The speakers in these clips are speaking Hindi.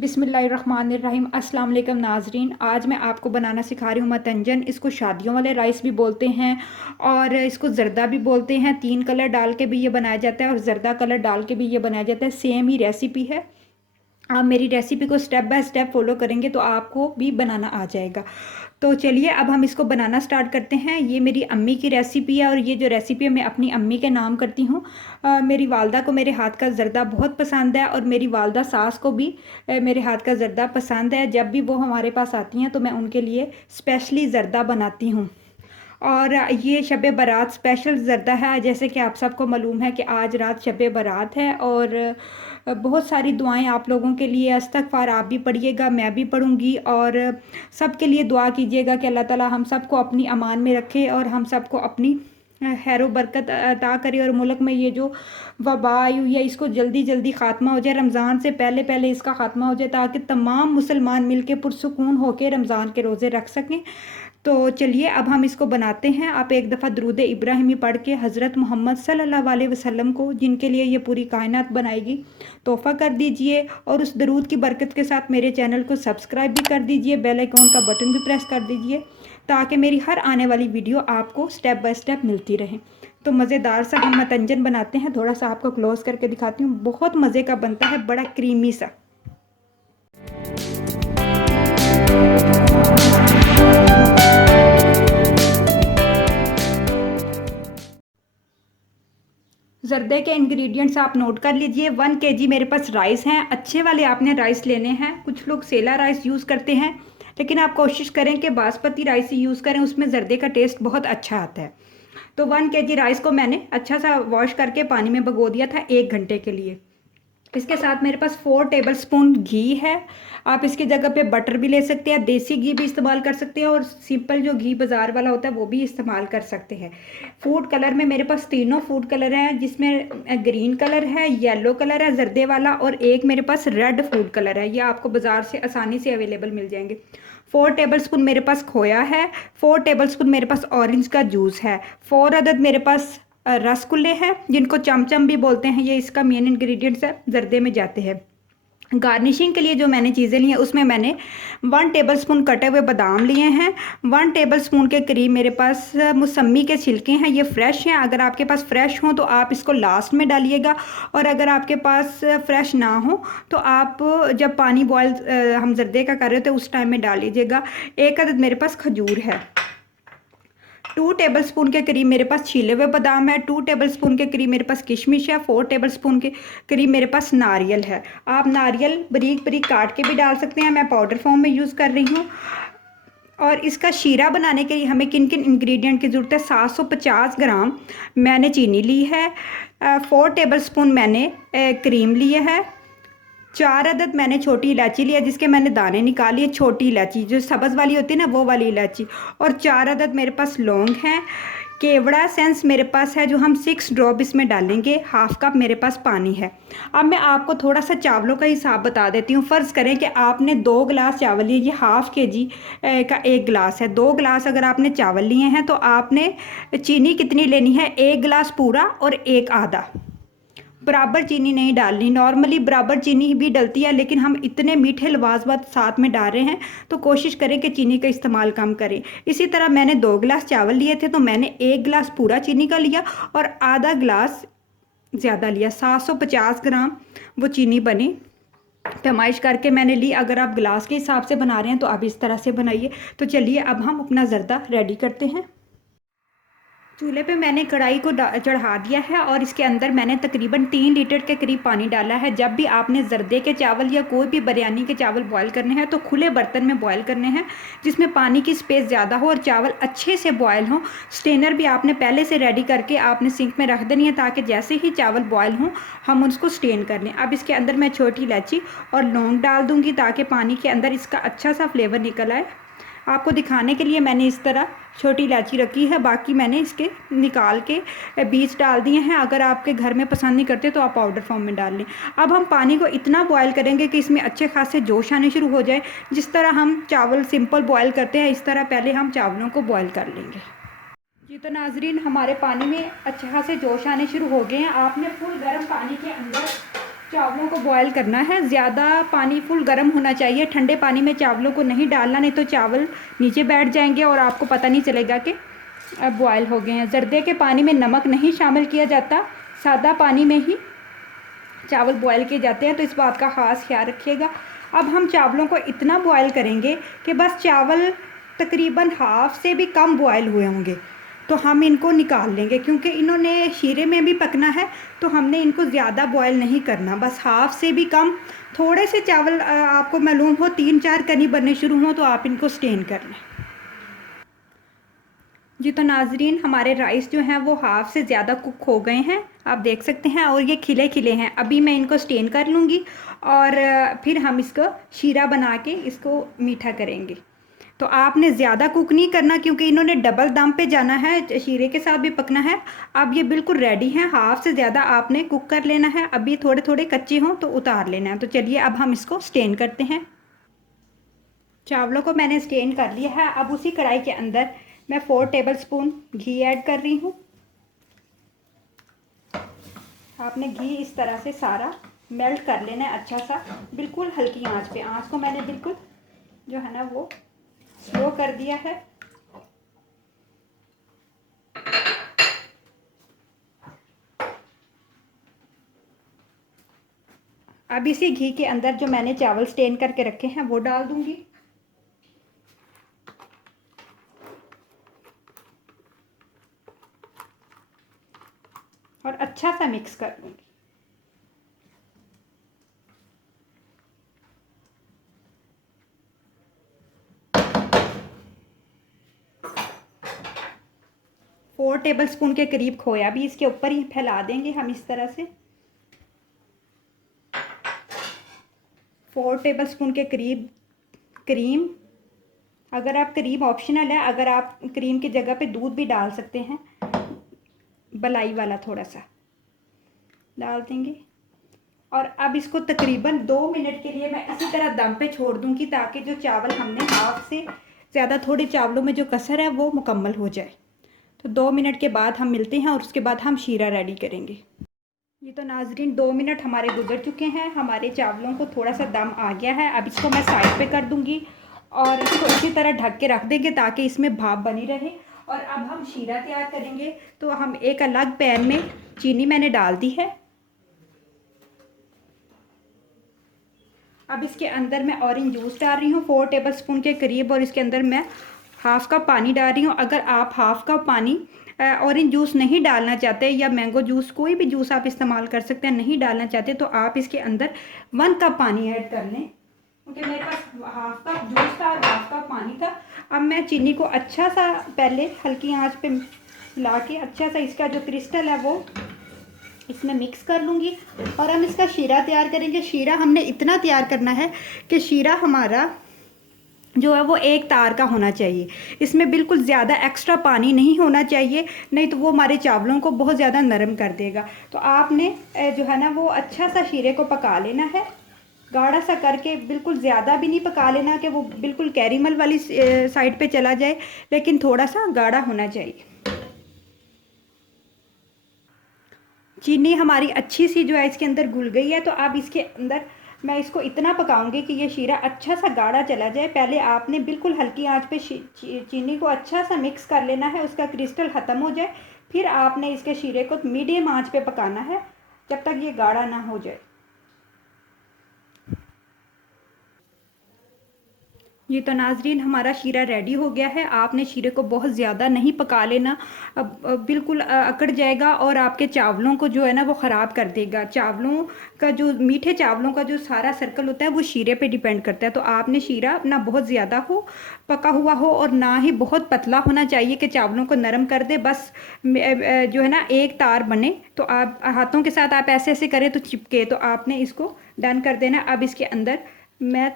बिस्मिल्लाहिर्रहमानिर्रहीम। अस्सलाम वालेकुम नाजरीन। आज मैं आपको बनाना सिखा रही हूँ मतंजन। इसको शादियों वाले राइस भी बोलते हैं और इसको ज़रदा भी बोलते हैं। 3 कलर डाल के भी ये बनाया जाता है और ज़रदा कलर डाल के भी ये बनाया जाता है। सेम ही रेसिपी है। आप मेरी रेसिपी को स्टेप बाय स्टेप फॉलो करेंगे तो आपको भी बनाना आ जाएगा। तो चलिए अब हम इसको बनाना स्टार्ट करते हैं। ये मेरी अम्मी की रेसिपी है और ये जो रेसिपी है मैं अपनी अम्मी के नाम करती हूँ। मेरी वालदा को मेरे हाथ का ज़रदा बहुत पसंद है और मेरी वालदा सास को भी मेरे हाथ का ज़रदा पसंद है। जब भी वो हमारे पास आती हैं तो मैं उनके लिए स्पेशली ज़रदा बनाती हूँ। और ये शब बारात स्पेशल ज़रदा है। जैसे कि आप सबको मालूम है कि आज रात शब बारात है और बहुत सारी दुआएं आप लोगों के लिए। इस्तग़फ़ार आप भी पढ़िएगा, मैं भी पढ़ूंगी और सब के लिए दुआ कीजिएगा कि अल्लाह ताला हम सबको अपनी अमान में रखे और हम सबको अपनी खैर बरकत अता करे। और मुल्क में ये जो वबा आई हुई है इसको जल्दी जल्दी ख़ात्मा हो जाए, रमज़ान से पहले पहले इसका ख़ात्मा हो जाए ताकि तमाम मुसलमान मिल के पुरसुकून होकर रमज़ान के रोज़े रख सकें। तो चलिए अब हम इसको बनाते हैं। आप एक दफ़ा दरूद इब्राहिमी पढ़ के हज़रत मोहम्मद सल्लल्लाहु अलैहि वसल्लम को, जिनके लिए ये पूरी कायनात बनाएगी, तोहफ़ा कर दीजिए और उस दरूद की बरकत के साथ मेरे चैनल को सब्सक्राइब भी कर दीजिए, बेल आइकॉन का बटन भी प्रेस कर दीजिए ताकि मेरी हर आने वाली वीडियो आपको स्टेप बाय स्टेप मिलती रहे। तो मज़ेदार सा हम मतंजन बनाते हैं। थोड़ा सा आपको क्लोज़ करके दिखाती हूँ। बहुत मज़े का बनता है, बड़ा क्रीमी सा। ज़रदे के इंग्रेडिएंट्स आप नोट कर लीजिए। 1 केजी मेरे पास राइस हैं। अच्छे वाले आपने राइस लेने हैं। कुछ लोग सेला राइस यूज़ करते हैं लेकिन आप कोशिश करें कि बासमती राइस ही यूज़ करें, उसमें ज़रदे का टेस्ट बहुत अच्छा आता है। तो 1 केजी राइस को मैंने अच्छा सा वॉश करके पानी में भिगो दिया था 1 घंटे के लिए। इसके साथ मेरे पास 4 टेबलस्पून घी है। आप इसकी जगह पे बटर भी ले सकते हैं, देसी घी भी इस्तेमाल कर सकते हैं और सिंपल जो घी बाज़ार वाला होता है वो भी इस्तेमाल कर सकते हैं। फूड कलर में मेरे पास तीनों फूड कलर हैं, जिसमें ग्रीन कलर है, येलो कलर है जर्दे वाला और एक मेरे पास रेड फूड कलर है। ये आपको बाज़ार से आसानी से अवेलेबल मिल जाएंगे। 4 टेबलस्पून मेरे पास खोया है। 4 टेबलस्पून मेरे पास ऑरेंज का जूस है। 4 अदद मेरे पास रसगुल्ले हैं, जिनको चमचम भी बोलते हैं। ये इसका मेन इंग्रेडिएंट्स है, जर्दे में जाते हैं। गार्निशिंग के लिए जो मैंने चीज़ें ली हैं उसमें मैंने 1 टेबलस्पून कटे हुए बादाम लिए हैं। 1 टेबलस्पून के करीब मेरे पास मौसम्मी के छिलके हैं, ये फ्रेश हैं। अगर आपके पास फ्रेश हों तो आप इसको लास्ट में डालिएगा और अगर आपके पास फ्रेश ना हो तो आप जब पानी बॉयल हम जर्दे का कर रहे थे उस टाइम में डाल लीजिएगा। 1 अदद मेरे पास खजूर है। 2 टेबलस्पून के करीब मेरे पास छीले हुए बादाम है। 2 टेबलस्पून के करीब मेरे पास किशमिश है। 4 टेबलस्पून के करीब मेरे पास नारियल है। आप नारियल बारीक बारीक काट के भी डाल सकते हैं, मैं पाउडर फॉर्म में यूज़ कर रही हूँ। और इसका शीरा बनाने के लिए हमें किन किन इंग्रेडिएंट की ज़रूरत है। 750 ग्राम मैंने चीनी ली है। 4 टेबलस्पून मैंने क्रीम लिए है। 4 अदद मैंने छोटी इलायची लिया जिसके मैंने दाने निकाली है, छोटी इलायची जो सब्ज़ वाली होती है ना वो वाली इलायची। और 4 अदद मेरे पास लौंग हैं। केवड़ा सेंस मेरे पास है जो हम 6 ड्रॉप इसमें डालेंगे। हाफ कप मेरे पास पानी है। अब मैं आपको थोड़ा सा चावलों का हिसाब बता देती हूँ। फ़र्ज़ करें कि आपने 2 गिलास चावल लिए, ये हाफ़ केजी का 1 गिलास है। 2 गिलास अगर आपने चावल लिए हैं तो आपने चीनी कितनी लेनी है, 1 गिलास पूरा और 1 आधा। बराबर चीनी नहीं डालनी। नॉर्मली बराबर चीनी भी डलती है लेकिन हम इतने मीठे लवाजमत साथ में डाल रहे हैं तो कोशिश करें कि चीनी का इस्तेमाल कम करें। इसी तरह मैंने 2 गिलास चावल लिए थे तो मैंने 1 गिलास पूरा चीनी का लिया और आधा गिलास ज़्यादा लिया। 750 ग्राम वो चीनी बनी, पैमाइश करके मैंने ली। अगर आप गिलास के हिसाब से बना रहे हैं तो आप इस तरह से बनाइए। तो चलिए अब हम अपना ज़रदा रेडी करते हैं। चूल्हे पे मैंने कढ़ाई को चढ़ा दिया है और इसके अंदर मैंने तकरीबन 3 लीटर के करीब पानी डाला है। जब भी आपने जर्दे के चावल या कोई भी बिरयानी के चावल बॉयल करने हैं तो खुले बर्तन में बॉयल करने हैं जिसमें पानी की स्पेस ज़्यादा हो और चावल अच्छे से बॉयल हो। स्टेनर भी आपने पहले से रेडी करके आपने सिंक में रख देनी है ताकि जैसे ही चावल बॉयल हों हम उसको स्टेन कर लें। अब इसके अंदर मैं छोटी इलायची और लौंग डाल दूँगी ताकि पानी के अंदर इसका अच्छा सा फ्लेवर निकल आए। आपको दिखाने के लिए मैंने इस तरह छोटी इलायची रखी है, बाकी मैंने इसके निकाल के बीज डाल दिए हैं। अगर आपके घर में पसंद नहीं करते तो आप पाउडर फॉर्म में डाल लें। अब हम पानी को इतना बॉयल करेंगे कि इसमें अच्छे खासे जोश आने शुरू हो जाए। जिस तरह हम चावल सिंपल बॉयल करते हैं इस तरह पहले हम चावलों को बॉयल कर लेंगे। जी तो नाजरीन हमारे पानी में अच्छे खासे जोश आने शुरू हो गए हैं। आपने फुल गर्म पानी के अंदर चावलों को बॉयल करना है। ज़्यादा पानी फुल गर्म होना चाहिए। ठंडे पानी में चावलों को नहीं डालना, नहीं तो चावल नीचे बैठ जाएंगे और आपको पता नहीं चलेगा कि अब बॉयल हो गए हैं। जर्दे के पानी में नमक नहीं शामिल किया जाता, सादा पानी में ही चावल बॉयल किए जाते हैं, तो इस बात का ख़ास ख्याल रखिएगा। अब हम चावलों को इतना बॉयल करेंगे कि बस चावल तकरीबन हाफ से भी कम बॉयल हुए होंगे, तो हम इनको निकाल लेंगे, क्योंकि इन्होंने शीरे में भी पकना है, तो हमने इनको ज़्यादा बॉयल नहीं करना, बस हाफ से भी कम। थोड़े से चावल आपको मालूम हो 3-4 कनी बनने शुरू हों तो आप इनको स्टेन कर लें। जी तो नाजरीन, हमारे राइस जो हैं वो हाफ़ से ज़्यादा कुक हो गए हैं, आप देख सकते हैं, और ये खिले खिले हैं। अभी मैं इनको स्टेन कर लूँगी और फिर हम इसको शीरा बना के इसको मीठा करेंगे। तो आपने ज़्यादा कुक नहीं करना, क्योंकि इन्होंने डबल दम पे जाना है, शीरे के साथ भी पकना है। अब ये बिल्कुल रेडी हैं, हाफ़ से ज़्यादा आपने कुक कर लेना है। अभी थोड़े थोड़े कच्चे हों तो उतार लेना है। तो चलिए अब हम इसको स्टेन करते हैं। चावलों को मैंने स्टेन कर लिया है। अब उसी कढ़ाई के अंदर मैं 4 टेबलस्पून घी ऐड कर रही हूँ। आपने घी इस तरह से सारा मेल्ट कर लेना है अच्छा सा, बिल्कुल हल्की आंच पे। आंच को मैंने बिल्कुल जो है ना वो स्लो कर दिया है। अब इसी घी के अंदर जो मैंने चावल स्टेन करके रखे हैं वो डाल दूंगी और अच्छा सा मिक्स कर दूंगी। फोर टेबलस्पून के करीब खोया भी इसके ऊपर ही फैला देंगे हम इस तरह से। 4 टेबलस्पून के करीब क्रीम, अगर आप क्रीम ऑप्शनल है, अगर आप क्रीम की जगह पे दूध भी डाल सकते हैं, मलाई वाला थोड़ा सा डाल देंगे। और अब इसको तकरीबन 2 मिनट के लिए मैं इसी तरह दम पे छोड़ दूंगी, ताकि जो चावल हमने हाफ से ज़्यादा थोड़े चावलों में जो कसर है वो मुकम्मल हो जाए। तो 2 मिनट के बाद हम मिलते हैं और उसके बाद हम शीरा रेडी करेंगे। ये तो नाजरीन 2 मिनट हमारे गुजर चुके हैं, हमारे चावलों को थोड़ा सा दम आ गया है। अब इसको मैं साइड पे कर दूंगी और इसको इसी तरह ढक के रख देंगे ताकि इसमें भाप बनी रहे। और अब हम शीरा तैयार करेंगे। तो हम एक अलग पैन में चीनी मैंने डाल दी है। अब इसके अंदर मैं ऑरेंज जूस डाल रही हूँ 4 टेबलस्पून के करीब, और इसके अंदर मैं हाफ़ कप पानी डाल रही हूँ। अगर आप हाफ़ कप पानी ऑरेंज जूस नहीं डालना चाहते, या मैंगो जूस, कोई भी जूस आप इस्तेमाल कर सकते हैं, नहीं डालना चाहते, तो आप इसके अंदर 1 कप पानी ऐड कर लें, क्योंकि मेरे पास हाफ़ कप जूस था और हाफ़ कप पानी था। अब मैं चीनी को अच्छा सा पहले हल्की आंच पे मिला के अच्छा सा इसका जो क्रिस्टल है वो इसमें मिक्स कर लूँगी और हम इसका शीरा तैयार करेंगे। शीरा हमने इतना तैयार करना है कि शीरा हमारा जो है वो एक तार का होना चाहिए, इसमें बिल्कुल ज़्यादा एक्स्ट्रा पानी नहीं होना चाहिए, नहीं तो वो हमारे चावलों को बहुत ज़्यादा नरम कर देगा। तो आपने जो है ना वो अच्छा सा शीरे को पका लेना है, गाढ़ा सा करके, बिल्कुल ज़्यादा भी नहीं पका लेना कि वो बिल्कुल कैरीमल वाली साइड पे चला जाए, लेकिन थोड़ा सा गाढ़ा होना चाहिए। चीनी हमारी अच्छी सी जो है इसके अंदर घुल गई है। तो अब इसके अंदर मैं इसको इतना पकाऊंगी कि ये शीरा अच्छा सा गाढ़ा चला जाए। पहले आपने बिल्कुल हल्की आंच पे चीनी को अच्छा सा मिक्स कर लेना है, उसका क्रिस्टल ख़त्म हो जाए। फिर आपने इसके शीरे को मीडियम आंच पे पकाना है जब तक ये गाढ़ा ना हो जाए। ये तो नाजरीन हमारा शीरा रेडी हो गया है। आपने शीरे को बहुत ज़्यादा नहीं पका लेना, अब बिल्कुल अकड़ जाएगा और आपके चावलों को जो है ना वो ख़राब कर देगा। चावलों का जो मीठे चावलों का जो सारा सर्कल होता है वो शीरे पे डिपेंड करता है। तो आपने शीरा ना बहुत ज़्यादा हो पका हुआ हो और ना ही बहुत पतला होना चाहिए कि चावलों को नरम कर दे, बस जो है ना एक तार बने। तो आप हाथों के साथ आप ऐसे ऐसे करें तो चिपके, तो आपने इसको डन कर देना। अब इसके अंदर मैं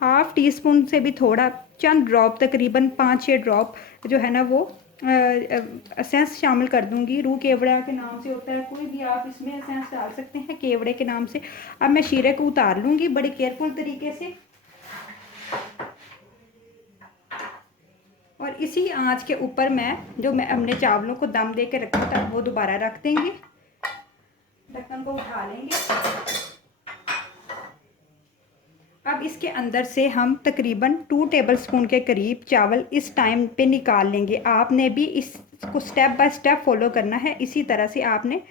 हाफ़ टी स्पून से भी थोड़ा चंद ड्रॉप, तकरीबन 5-6 ड्रॉप जो है ना वो एसेंस शामिल कर दूंगी। रूह केवड़ा के नाम से होता है, कोई भी आप इसमें एसेंस डाल सकते हैं केवड़े के नाम से। अब मैं शीरे को उतार लूँगी बड़े केयरफुल तरीके से और इसी आंच के ऊपर मैं हमने चावलों को दम दे के रखा था वो दोबारा रख देंगे। ढक्कन को उठा लेंगे। अब इसके अंदर से हम तकरीबन 2 टेबलस्पून के करीब चावल इस टाइम पे निकाल लेंगे। आपने भी इसको स्टेप बाय स्टेप फॉलो करना है। इसी तरह से आपने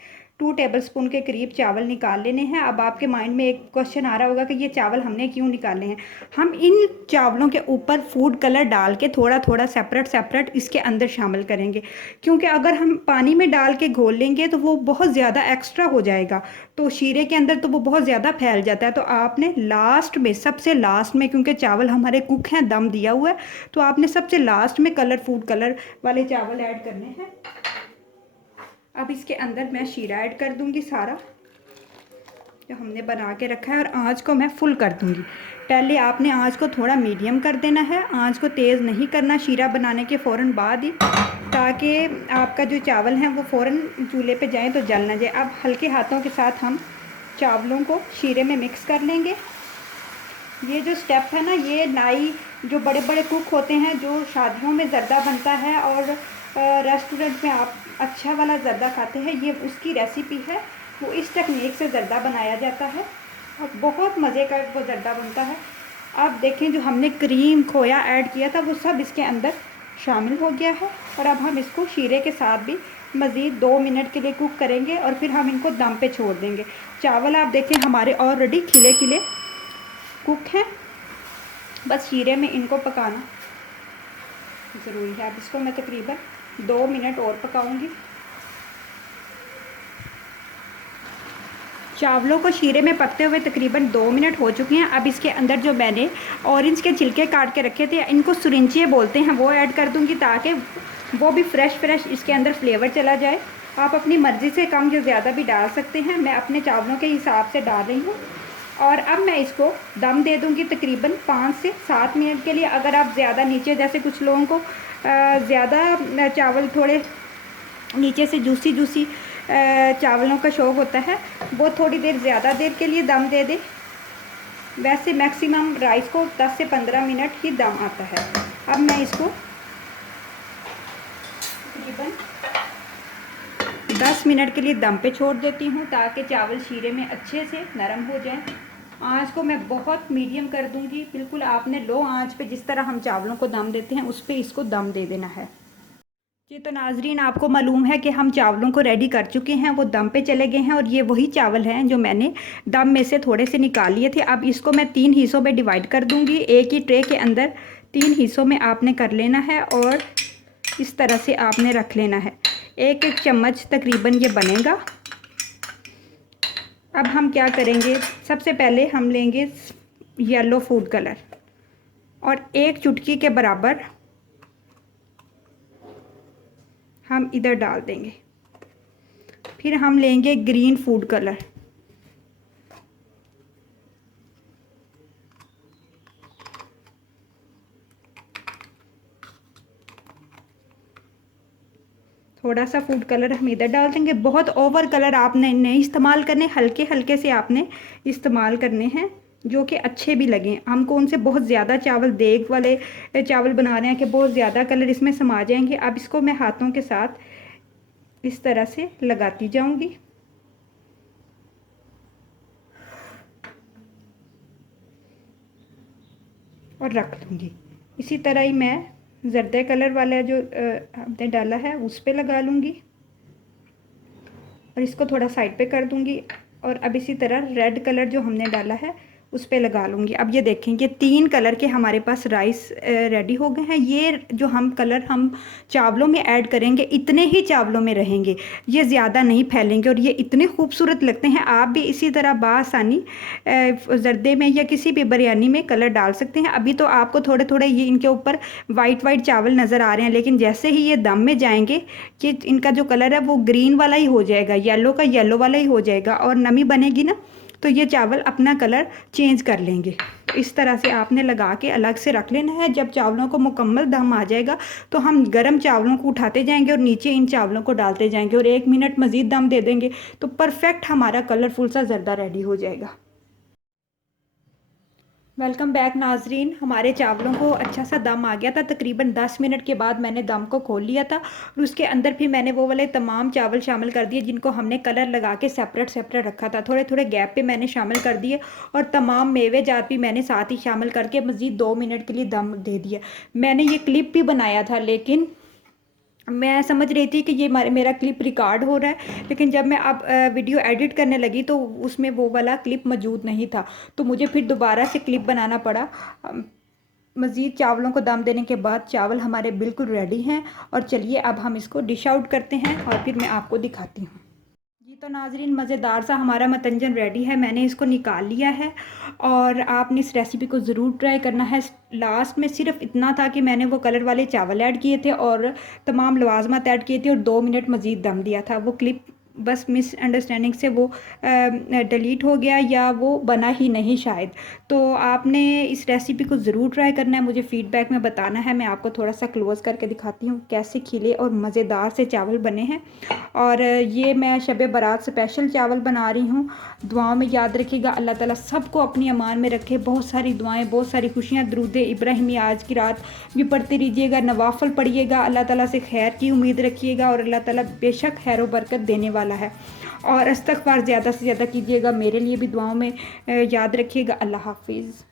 2 टेबलस्पून के करीब चावल निकाल लेने हैं। अब आपके माइंड में एक क्वेश्चन आ रहा होगा कि ये चावल हमने क्यों निकाले हैं। हम इन चावलों के ऊपर फूड कलर डाल के थोड़ा थोड़ा सेपरेट सेपरेट इसके अंदर शामिल करेंगे, क्योंकि अगर हम पानी में डाल के घोल लेंगे तो वो बहुत ज़्यादा एक्स्ट्रा हो जाएगा, तो शीरे के अंदर तो वो बहुत ज़्यादा फैल जाता है। तो आपने लास्ट में, सबसे लास्ट में, क्योंकि चावल हमारे कुक हैं, दम दिया हुआ है, तो आपने सबसे लास्ट में कलर, फूड कलर वाले चावल ऐड करने हैं। अब इसके अंदर मैं शीरा ऐड कर दूंगी सारा जो हमने बना के रखा है, और आँच को मैं फुल कर दूंगी। पहले आपने आँच को थोड़ा मीडियम कर देना है, आँच को तेज़ नहीं करना शीरा बनाने के फ़ौरन बाद ही, ताकि आपका जो चावल हैं वो फ़ौरन चूल्हे पे जाएं तो जल ना जाए। अब हल्के हाथों के साथ हम चावलों को शीरे में मिक्स कर लेंगे। ये जो स्टेप है ना, ये नाई जो बड़े बड़े कुक होते हैं, जो शादियों में ज़र्दा बनता है और रेस्टोरेंट में आप अच्छा वाला ज़र्दा खाते हैं, ये उसकी रेसिपी है। वो इस टेक्निक से ज़र्दा बनाया जाता है और बहुत मज़े का वो ज़र्दा बनता है। अब देखें, जो हमने क्रीम, खोया ऐड किया था वो सब इसके अंदर शामिल हो गया है। और अब हम इसको शीरे के साथ भी मज़ीद 2 मिनट के लिए कुक करेंगे और फिर हम इनको दम पे छोड़ देंगे। चावल आप देखें हमारे ऑलरेडी खिले खिले कुक हैं, बस शीरे में इनको पकाना ज़रूरी है। अब इसको मैं तकरीबन 2 मिनट और पकाऊंगी। चावलों को शीरे में पकते हुए तकरीबन 2 मिनट हो चुके हैं। अब इसके अंदर जो मैंने ऑरेंज के छिलके काट के रखे थे, इनको सुरिंचिए बोलते हैं, वो ऐड कर दूंगी ताकि वो भी फ्रेश इसके अंदर फ्लेवर चला जाए। आप अपनी मर्ज़ी से कम या ज़्यादा भी डाल सकते हैं, मैं अपने चावलों के हिसाब से डाल रही हूँ। और अब मैं इसको दम दे दूँगी तकरीबन 5 से 7 मिनट के लिए। अगर आप ज़्यादा नीचे, जैसे कुछ लोगों को ज़्यादा चावल थोड़े नीचे से जूसी चावलों का शौक़ होता है, वो थोड़ी देर ज़्यादा देर के लिए दम दे दे। वैसे मैक्सिमम राइस को 10 से 15 मिनट ही दम आता है। अब मैं इसको तकरीबन 10 मिनट के लिए दम पे छोड़ देती हूँ ताकि चावल शीरे में अच्छे से नरम हो जाएं। आँच को मैं बहुत मीडियम कर दूँगी, बिल्कुल आपने लो आँच पे जिस तरह हम चावलों को दम देते हैं उस पर इसको दम दे देना है। जी तो नाजरीन, आपको मालूम है कि हम चावलों को रेडी कर चुके हैं, वो दम पे चले गए हैं और ये वही चावल हैं जो मैंने दम में से थोड़े से निकाल लिए थे। अब इसको मैं 3 हिस्सों में डिवाइड कर दूंगी। एक ही ट्रे के अंदर 3 हिस्सों में आपने कर लेना है और इस तरह से आपने रख लेना है। 1-1 चम्मच तकरीबन ये बनेगा। अब हम क्या करेंगे, सबसे पहले हम लेंगे येलो फूड कलर और 1 चुटकी के बराबर हम इधर डाल देंगे। फिर हम लेंगे ग्रीन फूड कलर, थोड़ा सा फूड कलर हम इधर डाल देंगे। बहुत ओवर कलर आपने नहीं इस्तेमाल करने, हल्के हल्के से आपने इस्तेमाल करने हैं जो कि अच्छे भी लगें। हमको उनसे बहुत ज़्यादा चावल, देग वाले चावल बना रहे हैं कि बहुत ज़्यादा कलर इसमें समा जाएंगे। अब इसको मैं हाथों के साथ इस तरह से लगाती जाऊंगी और रख दूंगी। इसी तरह ही मैं जर्दे कलर वाला जो हमने डाला है उस पे लगा लूँगी और इसको थोड़ा साइड पे कर दूंगी। और अब इसी तरह रेड कलर जो हमने डाला है उस पे लगा लूँगी। अब ये देखें, ये 3 कलर के हमारे पास राइस रेडी हो गए हैं। ये जो हम कलर हम चावलों में ऐड करेंगे इतने ही चावलों में रहेंगे, ये ज़्यादा नहीं फैलेंगे और ये इतने खूबसूरत लगते हैं। आप भी इसी तरह बासानी जर्दे में या किसी भी बिरयानी में कलर डाल सकते हैं। अभी तो आपको थोड़े थोड़े ये इनके ऊपर वाइट चावल नज़र आ रहे हैं, लेकिन जैसे ही ये दम में जाएंगे कि इनका जो कलर है वो ग्रीन वाला ही हो जाएगा, येलो का येलो वाला ही हो जाएगा और नमी बनेगी ना तो ये चावल अपना कलर चेंज कर लेंगे। इस तरह से आपने लगा के अलग से रख लेना है। जब चावलों को मुकम्मल दम आ जाएगा तो हम गर्म चावलों को उठाते जाएंगे और नीचे इन चावलों को डालते जाएंगे और 1 मिनट मज़ीद दम दे देंगे तो परफेक्ट हमारा कलरफुल सा जर्दा रेडी हो जाएगा। वेलकम बैक नाजरीन। हमारे चावलों को अच्छा सा दम आ गया था। तकरीबन 10 मिनट के बाद मैंने दम को खोल लिया था और उसके अंदर फिर मैंने वो वाले तमाम चावल शामिल कर दिए जिनको हमने कलर लगा के सेपरेट सेपरेट रखा था। थोड़े थोड़े गैप पे मैंने शामिल कर दिए और तमाम मेवे जात भी मैंने साथ ही शामिल करके मज़ीद 2 मिनट के लिए दम दे दिया। मैंने ये क्लिप भी बनाया था, लेकिन मैं समझ रही थी कि ये मेरा क्लिप रिकॉर्ड हो रहा है, लेकिन जब मैं अब वीडियो एडिट करने लगी तो उसमें वो वाला क्लिप मौजूद नहीं था, तो मुझे फिर दोबारा से क्लिप बनाना पड़ा। मज़ीद चावलों को दम देने के बाद चावल हमारे बिल्कुल रेडी हैं और चलिए अब हम इसको डिश आउट करते हैं और फिर मैं आपको दिखाती हूँ। जी तो नाजरीन, मज़ेदार सा हमारा मतंजन रेडी है। मैंने इसको निकाल लिया है और आपने इस रेसिपी को ज़रूर ट्राई करना है। लास्ट में सिर्फ इतना था कि मैंने वो कलर वाले चावल ऐड किए थे और तमाम लवाजमात ऐड किए थे और 2 मिनट मज़ीद दम दिया था। वो क्लिप बस मिसअंडरस्टैंडिंग से वो डिलीट हो गया या वो बना ही नहीं शायद। तो आपने इस रेसिपी को ज़रूर ट्राई करना है, मुझे फ़ीडबैक में बताना है। मैं आपको थोड़ा सा क्लोज़ करके दिखाती हूँ कैसे खिले और मज़ेदार से चावल बने हैं। और ये मैं शब बारात स्पेशल चावल बना रही हूँ। दुआओं में याद रखिएगा। अल्लाह ताला सबको अपनी अमान में रखे। बहुत सारी दुआएं, बहुत सारी खुशियाँ। दरूद इब्राहिमी आज की रात भी पढ़ते रहिएगा, नवाफल पढ़िएगा, अल्लाह ताला से खैर की उम्मीद रखिएगा और अल्लाह ताला बेशक खैर व बरकत देने वाला है। और इस्तग़फ़ार ज़्यादा से ज़्यादा कीजिएगा। मेरे लिए भी दुआओं में याद रखिएगा। अल्लाह हाफिज़।